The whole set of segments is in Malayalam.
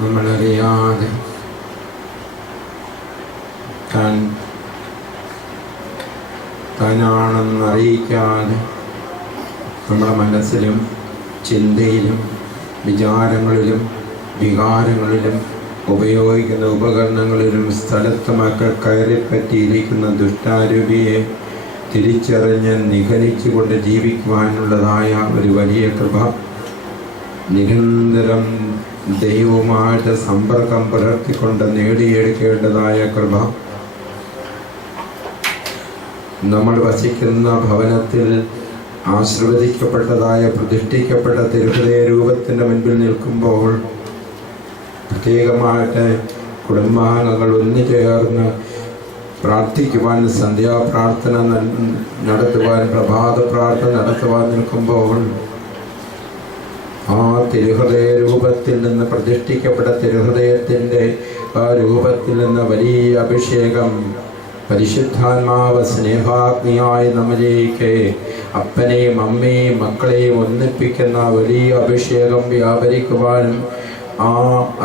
നമ്മളറിയാതെ താനാണെന്ന് അറിയിക്കാതെ നമ്മുടെ മനസ്സിലും ചിന്തയിലും വിചാരങ്ങളിലും വികാരങ്ങളിലും ഉപയോഗിക്കുന്ന ഉപകരണങ്ങളിലും സ്ഥലത്തുമൊക്കെ കയറിപ്പറ്റിയിരിക്കുന്ന ദുഷ്ടാരൂപിയെ തിരിച്ചറിഞ്ഞ് നിഗളിച്ചുകൊണ്ട് ജീവിക്കുവാനുള്ളതായ ഒരു വലിയ കൃപ, നിരന്തരം ദൈവവുമായിട്ട് സമ്പർക്കം പുലർത്തിക്കൊണ്ട് നേടിയെടുക്കേണ്ടതായ കൃപ, നമ്മൾ വസിക്കുന്ന ഭവനത്തിൽ ആശീർവദിക്കപ്പെട്ടതായ പ്രതിഷ്ഠിക്കപ്പെട്ട തിരുഹൃദയ രൂപത്തിൻ്റെ മുൻപിൽ നിൽക്കുമ്പോൾ പ്രത്യേകമായിട്ട് കുടുംബാംഗങ്ങൾ ഒന്നുചേർന്ന് പ്രാർത്ഥിക്കുവാൻ, സന്ധ്യാപ്രാർത്ഥന നടത്തുവാൻ, പ്രഭാത പ്രാർത്ഥന നടത്തുവാൻ നിൽക്കുമ്പോൾ ആ തിരുഹൃദയ രൂപത്തിൽ നിന്ന്, പ്രതിഷ്ഠിക്കപ്പെട്ട തിരുഹൃദയത്തിൻ്റെ ആ രൂപത്തിൽ നിന്ന് വലിയ അഭിഷേകം പരിശുദ്ധാത്മാവ് സ്നേഹാഗ്നിയായി നമ്മിലേക്ക് അപ്പനെയും അമ്മയെയും മക്കളെയും ഒന്നിപ്പിക്കുന്ന വലിയ അഭിഷേകം വ്യാപരിക്കുവാനും, ആ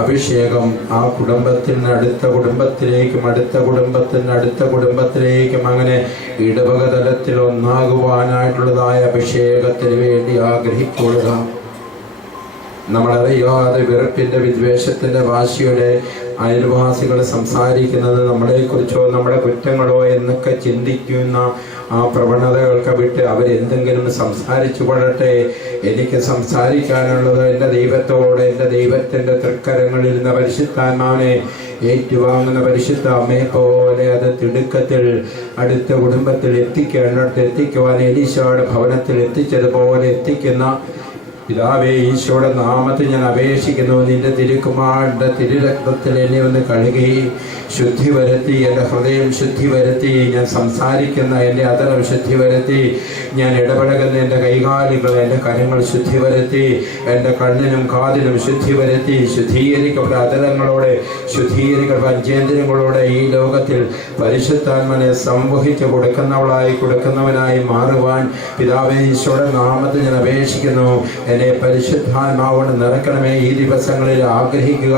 അഭിഷേകം ആ കുടുംബത്തിൽ നിന്ന് അടുത്ത കുടുംബത്തിലേക്കും അടുത്ത കുടുംബത്തിൽ നിന്ന് അടുത്ത കുടുംബത്തിലേക്കും അങ്ങനെ ഇടവക തലത്തിൽ ഒന്നാകുവാനായിട്ടുള്ളതായ അഭിഷേകത്തിന് വേണ്ടി ആഗ്രഹിക്കുക. നമ്മളറിയാതെ വെറുപ്പിൻ്റെ, വിദ്വേഷത്തിൻ്റെ, വാശിയുടെ അയൽവാസികൾ സംസാരിക്കുന്നത് നമ്മളെക്കുറിച്ചോ നമ്മുടെ കുറ്റങ്ങളോ എന്നൊക്കെ ചിന്തിക്കുന്ന ആ പ്രവണതകൾക്ക് വിട്ട് അവരെന്തെങ്കിലും സംസാരിച്ചു കൊള്ളട്ടെ, എനിക്ക് സംസാരിക്കാനുള്ളത് എൻ്റെ ദൈവത്തോട്, എൻ്റെ ദൈവത്തിൻ്റെ തൃക്കരങ്ങളിൽ നിന്ന് പരിശുദ്ധാത്മാവിനെ ഏറ്റുവാങ്ങുന്ന പരിശുദ്ധ അമ്മയെ പോലെ അത് തിടുക്കത്തിൽ അടുത്ത കുടുംബത്തിൽ എത്തിക്കുവാൻ എലീശയുടെ ഭവനത്തിൽ എത്തിച്ചതുപോലെ എത്തിക്കുന്ന പിതാവേ, ഈശോയുടെ നാമത്തിൽ ഞാൻ അപേക്ഷിക്കുന്നു, നിന്റെ തിരുക്കുമാറിൻ്റെ തിരുരക്തത്തിൽ എന്നെ ഒന്ന് കഴുകി ശുദ്ധി വരുത്തി, എൻ്റെ ഹൃദയം ശുദ്ധി വരുത്തി, ഞാൻ സംസാരിക്കുന്ന എൻ്റെ അതരം ശുദ്ധി വരുത്തി, ഞാൻ ഇടപഴകുന്ന എൻ്റെ കൈകാലുകൾ, എൻ്റെ കരങ്ങൾ ശുദ്ധി വരുത്തി, എൻ്റെ കണ്ണിനും കാതിനും ശുദ്ധി വരുത്തി, ശുദ്ധീകരിക്കപ്പെട്ട അതരങ്ങളോടെ, ശുദ്ധീകരിക്കപ്പെട്ട പഞ്ചേന്ദ്രിയങ്ങളോടെ ഈ ലോകത്തിൽ പരിശുദ്ധാത്മനെ സംവഹിച്ച് കൊടുക്കുന്നവനായി മാറുവാൻ പിതാവേ, ഈശോയുടെ നാമത്തിൽ ഞാൻ അപേക്ഷിക്കുന്നു. എന്നെ പരിശുദ്ധാത്മാവോട് നിറക്കണമേ. ഈ ദിവസങ്ങളിൽ ആഗ്രഹിക്കുക,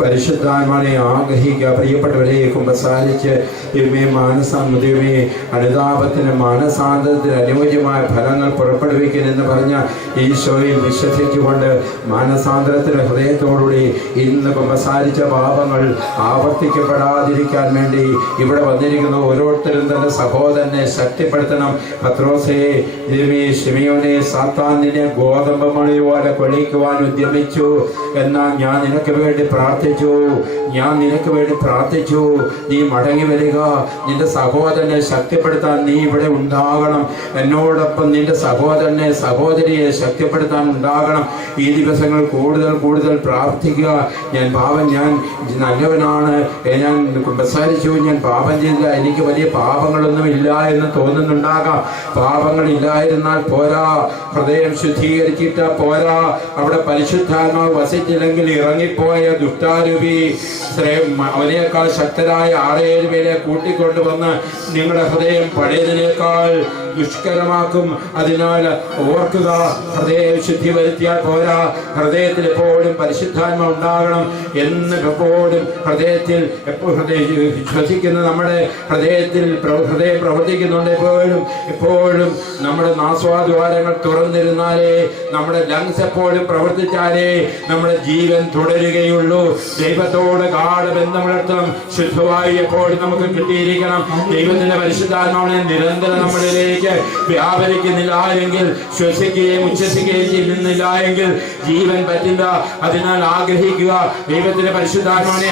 പരിശുദ്ധാത്മാവിനെ ആഗ്രഹിക്കുക. പ്രിയപ്പെട്ടവരെ, കുമ്പസാരിച്ച് മാനസാന്തരമേ, അനുതാപത്തിന് മാനസാന്തരത്തിന് അനുയോജ്യമായ ഫലങ്ങൾ പുറപ്പെടുവിക്കുമെന്ന് പറഞ്ഞ ഈശോയിൽ വിശ്വസിച്ചുകൊണ്ട് മാനസാന്തരത്തിന് ഹൃദയത്തോടുകൂടി ഇന്ന് കുമ്പസാരിച്ച പാപങ്ങൾ ആവർത്തിക്കപ്പെടാതിരിക്കാൻ വേണ്ടി ഇവിടെ വന്നിരിക്കുന്ന ഓരോരുത്തരും തന്റെ സഹോദരനെ ശക്തിപ്പെടുത്തണം. പത്രോസേ, ശിമിയോനെ, സാത്താനിനെ ഗോതമ്പ് മണി പോലെ കൊള്ളിക്കുവാൻ ഉദ്യമിച്ചു, എന്നാൽ ഞാൻ നിനക്ക് വേണ്ടി പ്രാർത്ഥിച്ചു. നീ മടങ്ങി വരിക, നിന്റെ സഹോദരനെ ശക്തിപ്പെടുത്താൻ നീ ഇവിടെ ഉണ്ടാകണം. എന്നോടൊപ്പം നിന്റെ സഹോദരനെ, സഹോദരിയെ ശക്തിപ്പെടുത്താൻ ഉണ്ടാകണം. ഈ ദിവസങ്ങൾ കൂടുതൽ പ്രാർത്ഥിക്കുക. ഞാൻ നല്ലവനാണ്, ഞാൻ കുമ്പസാരിച്ചു, ഞാൻ പാപം ചെയ്തില്ല, എനിക്ക് വലിയ പാപങ്ങളൊന്നും ഇല്ല എന്ന് തോന്നുന്നുണ്ടാകാം. പാപങ്ങൾ ഇല്ലായിരുന്നാൽ പോരാ, ഹൃദയം ശുദ്ധീകരിച്ചിട്ട് പോരാ. അവിടെ പരിശുദ്ധാത്മാവ് വസിച്ചില്ലെങ്കിൽ ഇറങ്ങിപ്പോയ ദുഷ്ടാരൂപി അവനേക്കാൾ ശക്തരായ 6-7 പേരെ കൂട്ടിക്കൊണ്ടുവന്ന് നിങ്ങളുടെ ഹൃദയം പഴയതിനേക്കാൾ ദുഷ്കരമാക്കും. അതിനാൽ ഓർക്കുക, ഹൃദയം ശുദ്ധി വരുത്തിയാൽ പോരാ, ഹൃദയത്തിൽ എപ്പോഴും പരിശുദ്ധാത്മ ഉണ്ടാകണം. എപ്പോഴും ഹൃദയത്തിൽ ശ്വസിക്കുന്ന നമ്മുടെ ഹൃദയം പ്രവർത്തിക്കുന്നുണ്ട്. എപ്പോഴും നമ്മുടെ നാസ്വാദ്വാരങ്ങൾ തുറന്നിരുന്നാലേ, നമ്മുടെ ലങ്സ് എപ്പോഴും പ്രവർത്തിച്ചാലേ നമ്മുടെ ജീവൻ തുടരുകയുള്ളൂ. ദൈവത്തോട് ഗാഢബന്ധം പുലർത്തണം. ശുദ്ധമായി എപ്പോഴും നമുക്ക് കിട്ടിയിരിക്കണം. ദൈവത്തിന്റെ പരിശുദ്ധാത്മാവിനെ നിരന്തരം നമ്മളിലേക്ക് വ്യാപരിക്കുന്നില്ല എങ്കിൽ, ശ്വസിക്കുകയും ഉച്ഛസിക്കുകയും ചെയ്യുന്നില്ല എങ്കിൽ ജീവൻ പറ്റില്ല. അതിനാൽ ആഗ്രഹിക്കുക, ദൈവത്തിന്റെ പരിശുദ്ധാത്മാവിനെ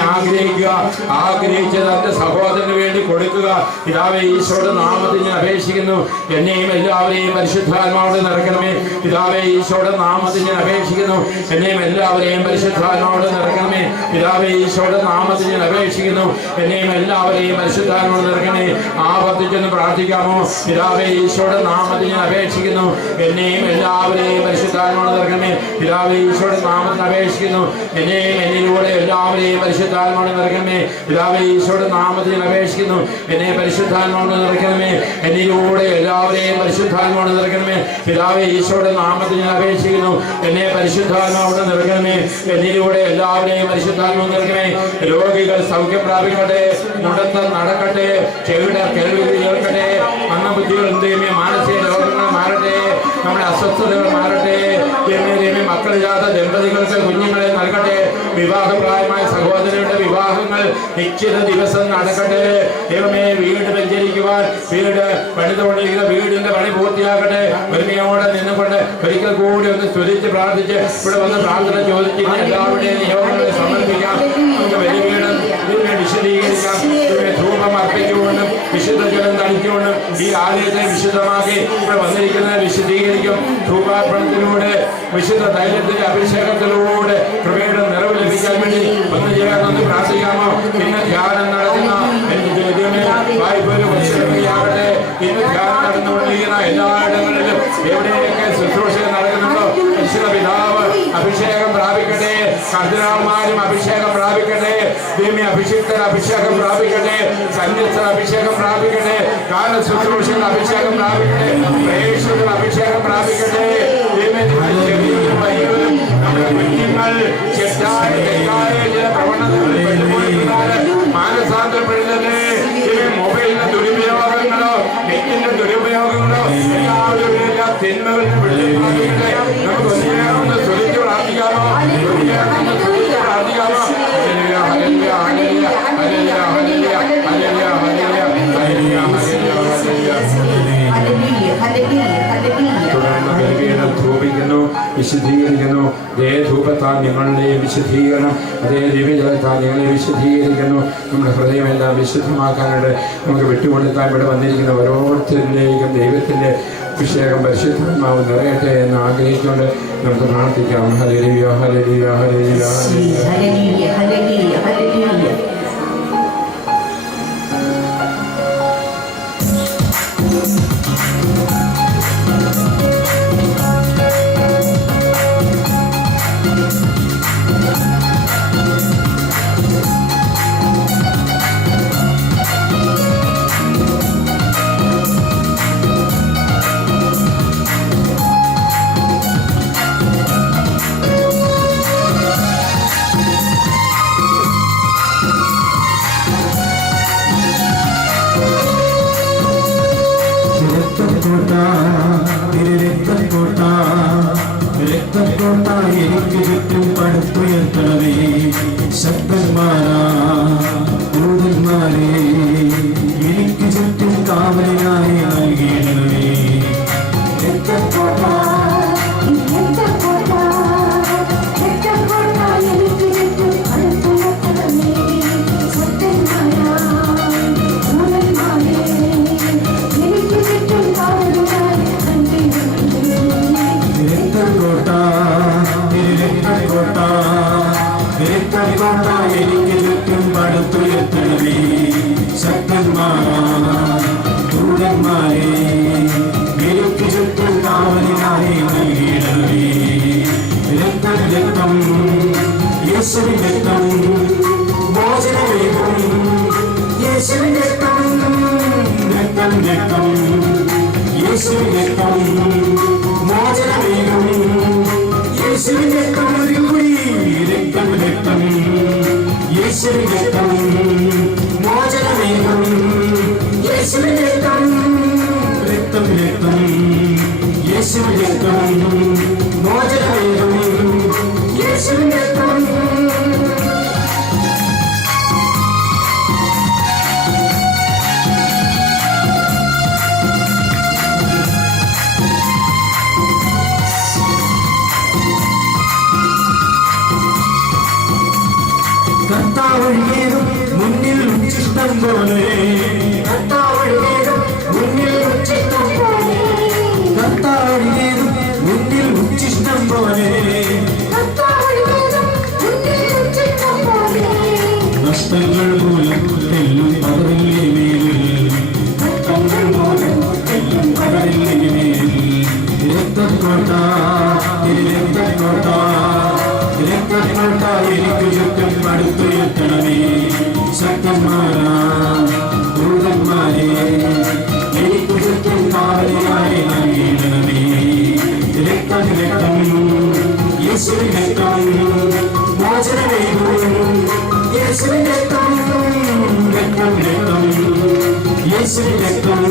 ആഗ്രഹിച്ച് തന്റെ സഹോദരന് വേണ്ടി കൊടുക്കുക. പിതാവേ, ഈശോയുടെ നാമത്തിൽ ഞാൻ അപേക്ഷിക്കുന്നു, എന്നെയും എല്ലാവരെയും പരിശുദ്ധാത്മാവോട് നിറയ്ക്കണമേ. പിതാവേ, ഈശോയുടെ നാമത്തിൽ ഞാൻ അപേക്ഷിക്കുന്നു, എന്നെയും എല്ലാവരെയും പരിശുദ്ധാത്മാവോട് നിറയ്ക്കണമേ. പിതാവേ, ഈശോയുടെ നാമത്തിൽ ഞാൻ അപേക്ഷിക്കുന്നു, എന്നെയും എല്ലാവരെയും പരിശുദ്ധാത്മാവോട് നിറയ്ക്കണമേ. ആവർത്തിച്ചൊന്ന് പ്രാർത്ഥിക്കാമോ? പിതാവേ, ഈശോയുടെ നാമത്തിൽ ഞാൻ അപേക്ഷിക്കുന്നു. എന്നെയും എല്ലാവരെയും പരിശുദ്ധാത്മാവോട് നിറയ്ക്കണമേ. പിതാവേ, ഈശോയുടെ നാമത്തിൽ അപേക്ഷിക്കുന്നു. എന്നെയും എന്നിലൂടെ എല്ലാവരെയും പരിശുദ്ധാത്മാവോട് നിറയ്ക്കണമേ. പിതാവേ, ഈശോയുടെ നാമത്തിൽ ഞാൻ അപേക്ഷിക്കുന്നു. എന്നെ പരിശുദ്ധാത്മാവോട് നിറയ്ക്കണമേ. എന്നിലൂടെ എല്ലാവരെയും പരിശുദ്ധാത്മാവോട് നിറയ്ക്കണമേ. പിതാവേ, ഈശോയുടെ നാമത്തിൽ ഞാൻ അപേക്ഷിക്കുന്നു. എന്നെ പരിശുദ്ധാത്മാവോട് നിറയ്ക്കണമേ. എന്നിലൂടെ എല്ലാവരെയും പരിശുദ്ധാത്മാവോട് നിറയ്ക്കണമേ. രോഗികൾ സൗഖ്യം പ്രാപിക്കട്ടെ, മുടന്തം നടക്കട്ടെ, ചെവിടർ കേൾവി കേൾക്കട്ടെ, മന്ദബുദ്ധികൾ ദൈവമേ മാനസിക രോഗങ്ങൾ മാറട്ടെ, നമ്മുടെ അസ്വസ്ഥതകൾ മാറട്ടെ. ദൈവമേ, മക്കളില്ലാത്ത ദമ്പതികൾക്ക് കുഞ്ഞുങ്ങളെ നൽകട്ടെ. വിവാഹപ്രായമായ സഹോദരന്റെ വിവാഹങ്ങൾ നിശ്ചിത ദിവസം നടക്കട്ടെ. ദൈവമേ, വീട് വെഞ്ചരിക്കുവാൻ വീട് പണിതുകൊണ്ടിരിക്കുന്ന വീടിന്റെ പണി പൂർത്തിയാക്കട്ടെ. ഒരുമയോടെ നിന്നുകൊണ്ട് ഒരിക്കൽ കൂടി ഒന്ന് സ്തുതിച്ച് പ്രാർത്ഥിച്ച് ഇവിടെ വന്ന് പ്രാർത്ഥന ചോദിച്ചിട്ട് എല്ലാവരുടെയും നിയോഗങ്ങളെ സമർപ്പിക്കാം. നമുക്ക് വലിയ വീട് ഇതിനെ വിശദീകരിക്കാം. ഇതിനെ ധൂപം അർപ്പിച്ചുകൊണ്ടും വിശുദ്ധ ജലം തളിച്ചുകൊണ്ടും ഈ ആലയത്തെ വിശുദ്ധമാക്കി ഇവിടെ വന്നിരിക്കുന്നത് വിശദീകരിക്കും. ധൂപാർപ്പണത്തിലൂടെ വിശുദ്ധ തൈലത്തിന്റെ അഭിഷേകത്തിലൂടെ കൃപയുടെ നിറവ് ലഭിക്കാൻ വേണ്ടി ഒന്ന് ചേർന്ന് പ്രാർത്ഥിക്കാമോ? ഇന്ന് ധ്യാനം നടത്തുന്ന വായ്പൊരു ആകട്ടെ, ഇന്ന് ധ്യാനം നടന്നുകൊണ്ടിരിക്കുന്ന എല്ലായിടങ്ങളിലും എവിടെയൊക്കെ ശുശ്രൂഷ നടക്കുന്നുണ്ടോ വിശുദ്ധ പിതാവ് അഭിഷേകം പ്രാപിക്കട്ടെ. കർദിനാൾമാരും അഭിഷേകം പ്രാപിക്കട്ടെ. ദൈവമേ, അഭിഷിക്തർ അഭിഷേകം പ്രാപിക്കട്ടെ. സന്യസ്തർ അഭിഷേകം പ്രാപിക്കട്ടെ. കാല ശുശ്രൂഷകൾ അഭിഷേകം പ്രാപിക്കട്ടെ. പ്രേക്ഷകർ അഭിഷേകം പ്രാപിക്കട്ടെ. കുഞ്ഞുങ്ങൾ ചെറ്റായ തെറ്റായ ചില പ്രവണതകളിൽ മാനസാന്തരപ്പെടുന്നത് മൊബൈലിന്റെ ദുരുപയോഗങ്ങളോ നെറ്റിന്റെ ദുരുപയോഗങ്ങളോ എല്ലാ തിന്മകളിൽ നമുക്ക് ഒന്നിനേറൊന്ന് സ്വലിച്ച് പ്രാർത്ഥിക്കാമോ? ഒന്നിനേറൊന്ന് സ്വലിച്ച് പ്രാർത്ഥിക്കാമോ? തുടർന്ന് ബലിപീഠം ധൂപിക്കുന്നു, വിശുദ്ധീകരിക്കുന്നു. അതേ ധൂപത്താൽ ഞങ്ങളുടെയും വിശുദ്ധീകരണം, അതേ ദിവ്യജലത്താൽ ഞങ്ങളെ വിശുദ്ധീകരിക്കുന്നു. നമ്മുടെ ഹൃദയമെല്ലാം വിശുദ്ധമാക്കാനായിട്ട് നമുക്ക് വിട്ടുകൊടുക്കാൻ ഇവിടെ വന്നിരിക്കുന്ന ഓരോരുത്തരിലേക്കും ദൈവത്തിൻ്റെ അഭിഷേകം പരിശുദ്ധാത്മാവ് നിറയട്ടെ എന്ന് ആഗ്രഹിച്ചുകൊണ്ട് നമുക്ക് പ്രാർത്ഥിക്കാം. Hallelujah, hallelujah, hallelujah, hallelujah, hallelujah, hallelujah. എനിക്ക് ചുറ്റും പടുത്തുയർത്തണമേ. ശക്തന്മാരാ ദൂതന്മാരെ എനിക്ക് ചുറ്റും കാവലിനായി നൽകിയിടണമേ. എനിക്ക് ചുറ്റും പടുത്തുയർത്തണമേ. ശക്തന്മാരാ ദൂതന്മാരെ എനിക്ക് ചുറ്റും കാവലിനായി നൽകിയിടണമേ. രക്തം രക്തം യേശുവിൻ രക്തം മോചനമേകും. യേശുവിൻ രക്തം രക്തം രക്തം യേശുവിൻ രക്തം മോചനമേകും. യേശുവിൻ രക്തം ഒരു കുടി രക്തം രക്തം യേശുവിൻ രക്തം മോചനമേകും. യേശുവിൻ രക്തം രക്തം രക്തം യേശുവിൻ രക്തം മോചനമേകും. യേശുവിൻ രക്തം. കർത്താവഴിയേതും മുന്നിൽ ഉച്ചിഷ്ടം പോലെ. കർത്താവഴിയേതും മുന്നിൽ ഉച്ചിഷ്ടം പോലെ. കർത്താവഴിയേതും മുന്നിൽ ഉച്ചിഷ്ടം പോലെ. നഷ്ടങ്ങൾ മൂലം തെല്ലും പകറില്ലേ മേലിൽ. നഷ്ടങ്ങൾ മൂലം തെല്ലും എനിക്ക് ചുറ്റും അടുത്തുയർത്തണമേ. ശക്തന്മാരാ ദൂതന്മാരെ എനിക്ക് ചുറ്റും കാവലിനായി നൽകിയിടണമേ. രക്തം രക്തം യേശുവിൻ രക്തം മോചനമേകും. യേശുവിൻ രക്തം രക്തം രക്തം യേശുവിൻ രക്തം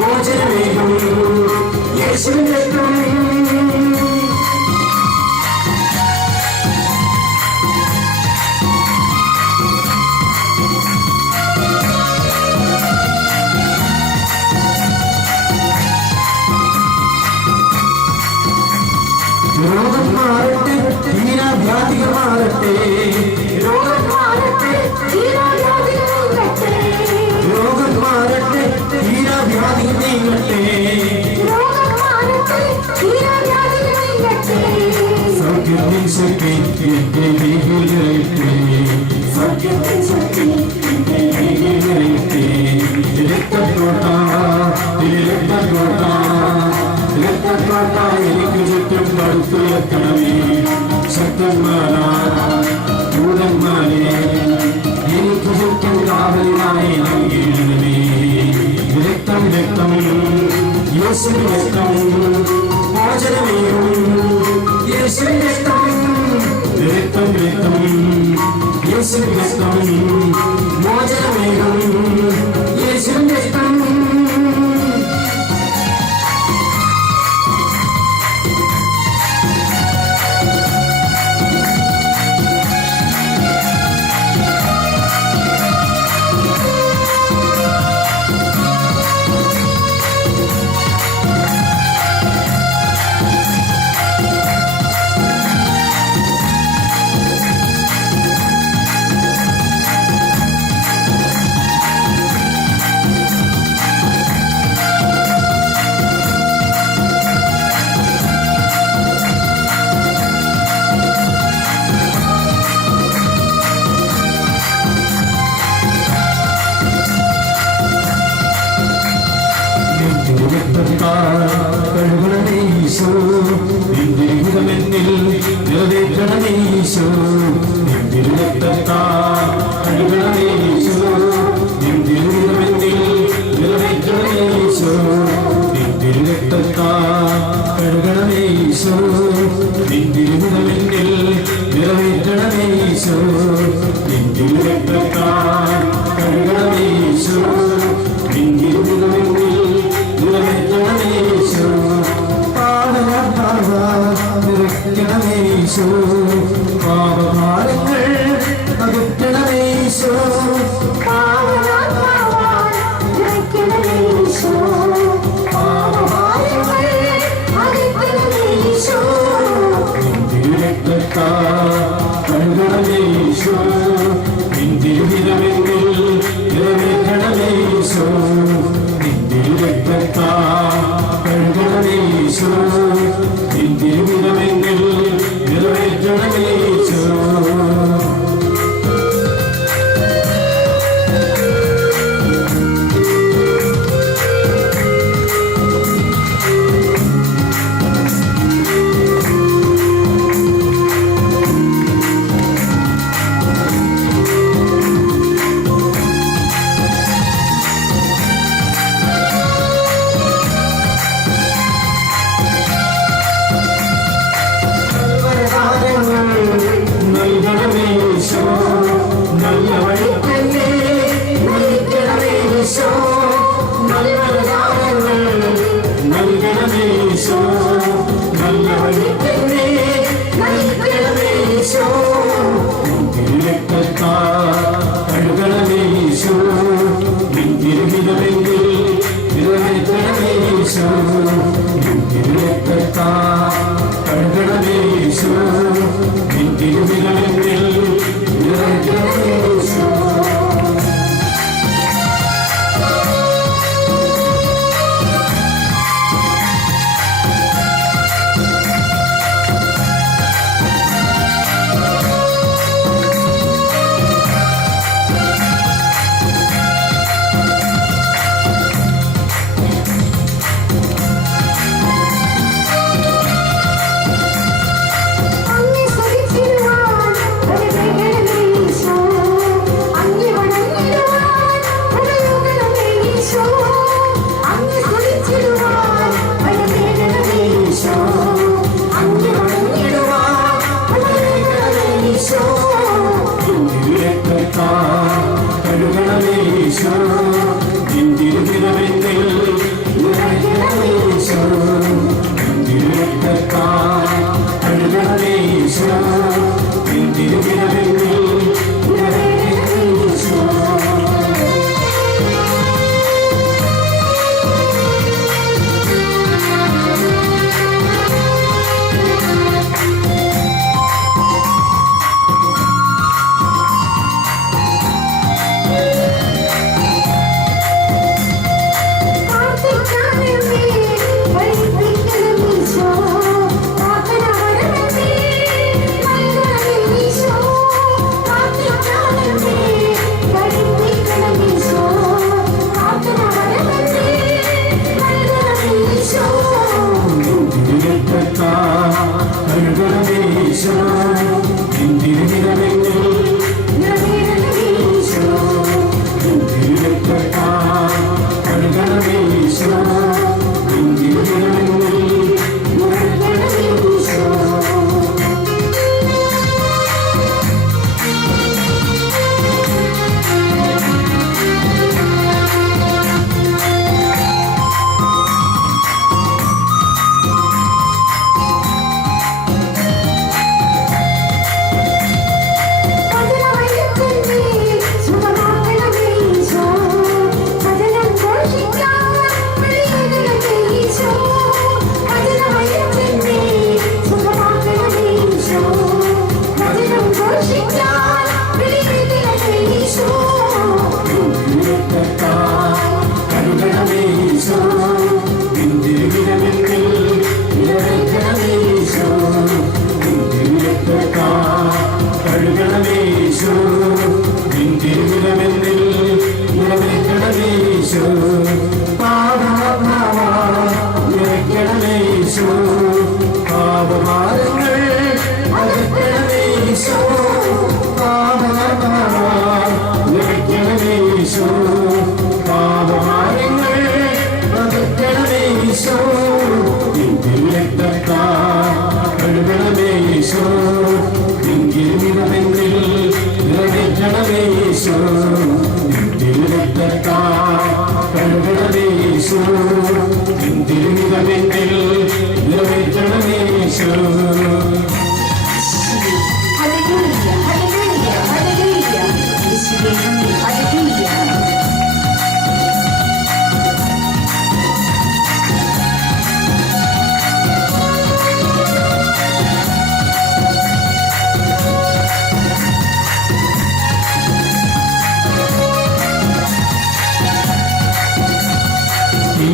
മോചനമേകും. യേശുവിൻ രക്തം രോഗം മാറട്ടെ, തീരാവ്യാധികൾ മാറട്ടെ. രോഗം മാറട്ടെ, തീരാവ്യാധികൾ നീങ്ങട്ടെ. രോഗം മാറട്ടെ, തീരാവ്യാധികൾ നീങ്ങട്ടെ. രോഗം മാറട്ടെ, തീരാവ്യാധികൾ നീങ്ങട്ടെ. സൗഖ്യത്തിൻ ശക്തി എന്റെ കൈകളിലയട്ടെ. സൗഖ്യത്തിൻ ശക്തി എന്റെ കൈകളിലയട്ടെ. രക്തക്കോട്ട രക്തക്കോട്ട രക്തക്കോട്ട എനിക്ക് ചുറ്റും പടുത്തുയർത്തണമേ. ശക്തന്മാരാ ദൂതന്മാരെ എനിക്ക് ചുറ്റും കാവലിനായി നൽകിയിടണമേ. രക്തം രക്തം യേശുവിൻ രക്തം മോചനമേകും. യേശുവിൻ രക്തം രക്തം രക്തം യേശുവിൻ രക്തം മോചനമേകും. യേശുവിൻ രക്തം കഴുകണമേശോ. നിന്റെ ഹിതമെന്നിൽ നിറവേറ്റണമേശോ. നിന്റെ രക്തത്താൽ കഴുകണമേശോ. നിന്റെ ഹിതമെന്നിൽ നിറവേറ്റണമേശോ. നിന്റെ രക്തത്താൽ കഴുകണമേശോ. നിന്റെ ഹിതമെന്നിൽ നിറവേറ്റണമേശോ. നിന്റെ രക്തത്താൽ കഴുകണമേശോ. നിന്റെ ഹിതമെന്നിൽ നിറവേറ്റണമേശോ. നിറയ്ക്കണമേശോ. പാപഭാരങ്ങൾ അകറ്റണമേശോ. നിന്റെ രക്തത്താൽ കഴുകണമേശോ. നിന്റെ ഹിതമെന്നിൽ നിറവേറ്റണമേശോ. നിന്റെ രക്തത്താൽ കഴുകണമേശോ. നിന്റെ ഹിതമെന്നിൽ നിറവേറ്റണമേശോ. നൽകണമേശോ. നല്ല വഴിക്കല്ലേ നയിക്കണമേശോ. നല്ല കാര്യങ്ങൾ നൽകണമേശോ. നല്ല വഴിക്കല്ലേ നയിക്കണമേശോ. നിന്റെ രക്തത്താൽ കഴുകണമേശോ. നിന്റെ ഹിതമെന്നിൽ നിറവേറ്റണമേശോ. നിന്റെ രക്തത്താൽ കഴുകണമേശോ. നിന്റെ ഹിതമെന്നിൽ നിറവേറ്റണമേശോ. അങ്ങേ സ്തുതിച്ചിടുവാൻ കഴുകണമേശു നിൻ തിരുവിരമെന്നിൽ നിറവേറ്റണമേശു നിറയ്ക്കണമേശു പാപഭാരങ്ങൾ അകറ്റണമേശു നിറയ്ക്കണമേശു പാപഭാരങ്ങൾ അകറ്റണമേശു നിൻ തിരുരക്തത്താൽ കഴുകണമേശു നിൻ തിരുവിരമെന്നിൽ നിറവേറ്റണമേശു നിൻ തിരുരക്തത്താൽ കഴുകണമേശു നിൻ തിരുവിരമെന്നിൽ നിറവേറ്റണമേശു. Hallelujah, hallelujah, hallelujah. Hallelujah.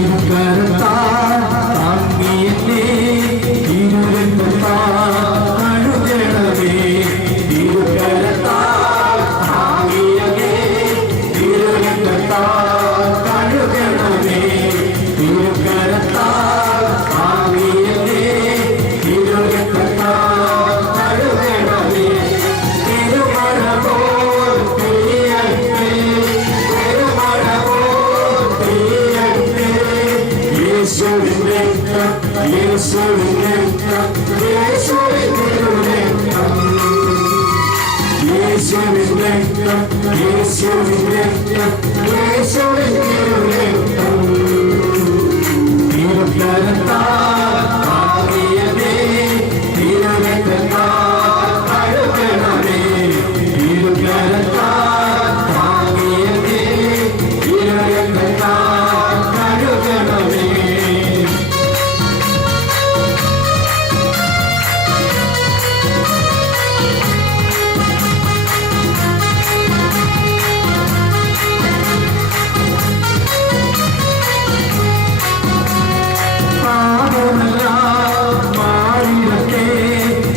തിരുക്കരത്താൽ താങ്ങിയെന്നെ തിരുരക്തത്താൽ കഴുകണമേ തിരുക്കരത്താൽ താങ്ങിയെന്നെ തിരുരക്തത്താൽ കഴുകണമേ തിരുക്കരത്താൽ താങ്ങിയെന്നെ തിരുരക്തത്താൽ കഴുകണമേ തിരുമഴ പോൽ പെയ്യട്ടെ തിരുമഴ പോൽ പെയ്യട്ടെ യേശുവിൻ രക്തം യേശുവിൻ രക്തം യേശുവിൻ തിരുരക്തം യേശുവിൻ രക്തം യേശുവിൻ രക്തം യേശുവിൻ തിരുരക്തം തിരുക്കരത്താൽ താങ്ങിയതേ തിരുരക്തത്താൽ കഴുകണമേ തിരുക്കരത്താൽ താങ്ങിയതേ തിരുരക്തത്താൽ കഴുകണമേ. പാപമെല്ലാം മാറിടട്ടെ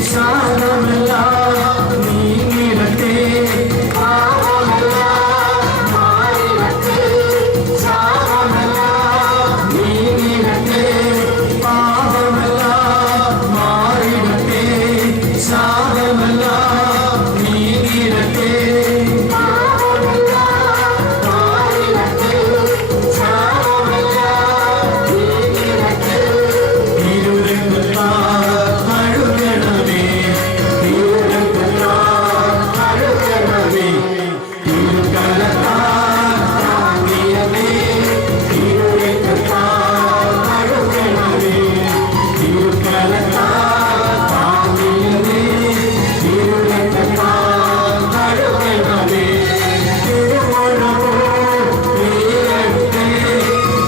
ശാപമെല്ലാം നീങ്ങിടട്ടെ പാപമെല്ലാം മാറിടട്ടെ ശാപമെല്ലാം നീങ്ങിടട്ടെ പാപമെല്ലാം മാറിടട്ടെ ശാപമെല്ലാം നീങ്ങിടട്ടെ പാപമെല്ലാം മാറിടട്ടെ ശാപമെല്ലാം നീങ്ങിടട്ടെ തിരുരക്തത്താൽ കഴുകണമേ തിരുരക്തത്താൽ കഴുകണമേ തിരുക്കരത്താൽ താങ്ങിയതേ തിരുരക്തത്താൽ കഴുകണമേ തിരുക്കരത്താൽ താങ്ങിയതേ തിരുരക്തത്താൽ കഴുകണമേ തിരുമഴ പോൽ പെയ്യട്ടെ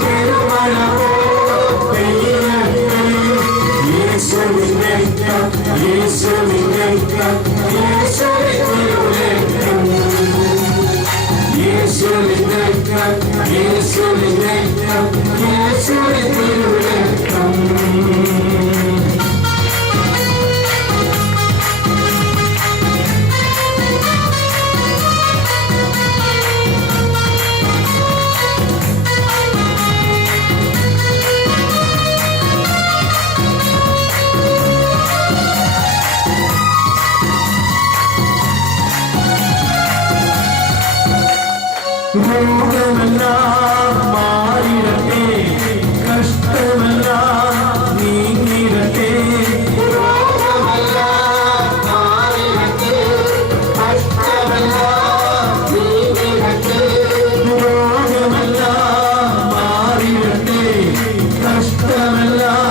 തിരുമഴ പോൽ പെയ്യട്ടെ യേശുവിൻ രക്തം യേശുവിൻ രക്തം യേശുവിൻ തിരുരക്തം യേശുവിൻ രക്തം യേശുവിൻ രക്തം യേശുവിൻ തിരുരക്തം. രോഗമെല്ലാം മാറിടട്ടെ കഷ്ടമെല്ലാം നീങ്ങിടട്ടെ രോഗമെല്ലാം മാറിടട്ടെ കഷ്ടമെല്ലാം നീങ്ങിടട്ടെ രോഗമെല്ലാം മാറിടട്ടെ കഷ്ടമെല്ലാം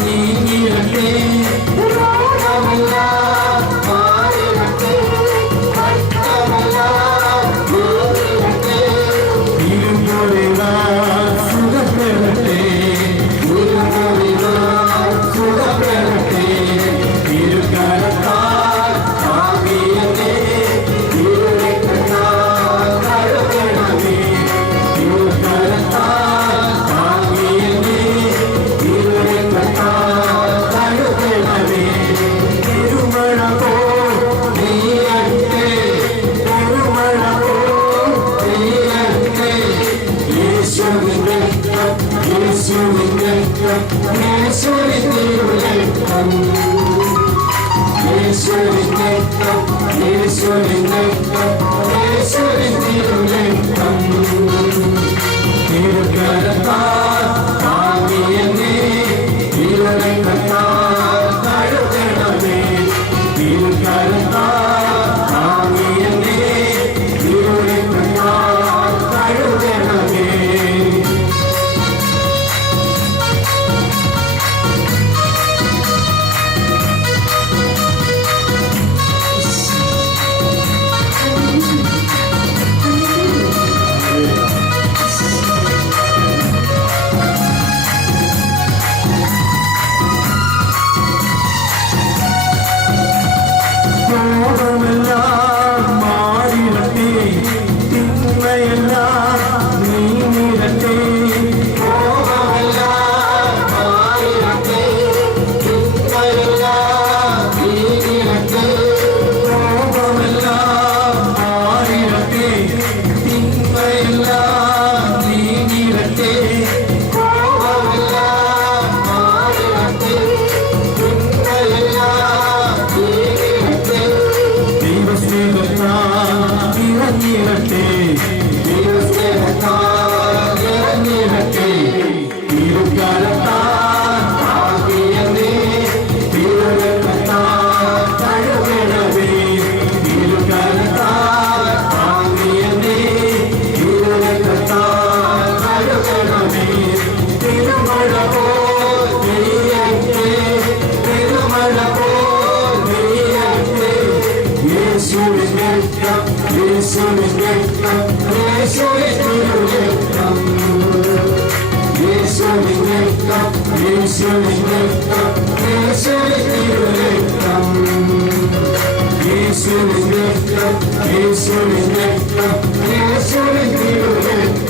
നീങ്ങിടട്ടെ രോഗമെല്ലാം മാറിടട്ടെ കഷ്ടമെല്ലാം നീങ്ങിടട്ടെ തിരുമുറിവാൽ സുഖപ്പെടട്ടെ തിരുമുറി യേശുവിൻ രക്തം യേശുവിൻ തിരുരക്തം തിരുക്കരത്താൽ താങ്ങിയെന്നെ തിരുരക്തത്താൽ കഴുകണമേ തിരുക്കരത്താൽ താങ്ങിയെന്നെ തിരുരക്തത്താൽ കഴുകണമേ പാപമെല്ലാം മാറിടട്ടെ തിന്മയെല്ലാം നീങ്ങിടട്ടെ പാപമെല്ലാം മാറിടട്ടെ തിന്മയെല്ലാം നീങ്ങിടട്ടെ പാപമെല്ലാം മാറിടട്ടെ തിന്മയെല്ലാം നീങ്ങിടട്ടെ പാപമെല്ലാം മാറിടട്ടെ തിന്മയെല്ലാം നീങ്ങിടട്ടെ ദൈവസ്നേഹത്താൽ ഇറങ്ങിടട്ടെ ദൈവസ്നേഹത്താൽ ഇറങ്ങിടട്ടെ തിരുക്കരത്താൽ താങ്ങിയെന്നെ തിരുരക്തത്താൽ കഴുകണമേ തിരുക്കരത്താൽ താങ്ങിയെന്നെ തിരുരക്തത്താൽ കഴുകണമേ തിരുമഴ പോൽ പെയ്യട്ടെ തിരുമഴ പോൽ പെയ്യട്ടെ യേശുവിൻ രക്തം യേശുവിൻ രക്തം യേശുവിൻ തിരുരക്തം യേശുവിൻ രക്തം യേശുവിൻ രക്തം യേശുവിൻ തിരുരക്തം യേശുവിൻ രക്തം യേശുവിൻ രക്തം യേശുവിൻ തിരുരക്തം